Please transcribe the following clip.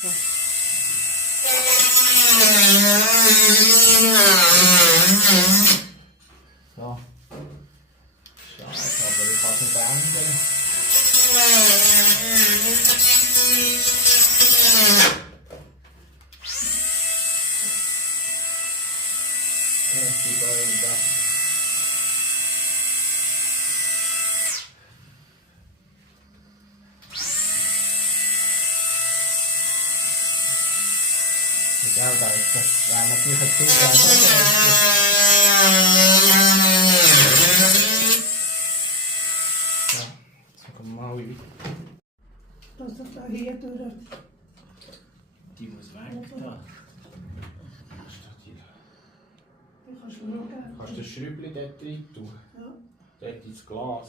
So. So. Schade, aber ich kann es nicht ändern. Ja, da ist das natürlich ein Zugang. Ja, jetzt kommen wir mal weiter. Das ist da hier durch. Die muss weg da. Die kannst du mir noch geben. Kannst du das Schräubchen dort rein tun? Ja. Dort ins Glas.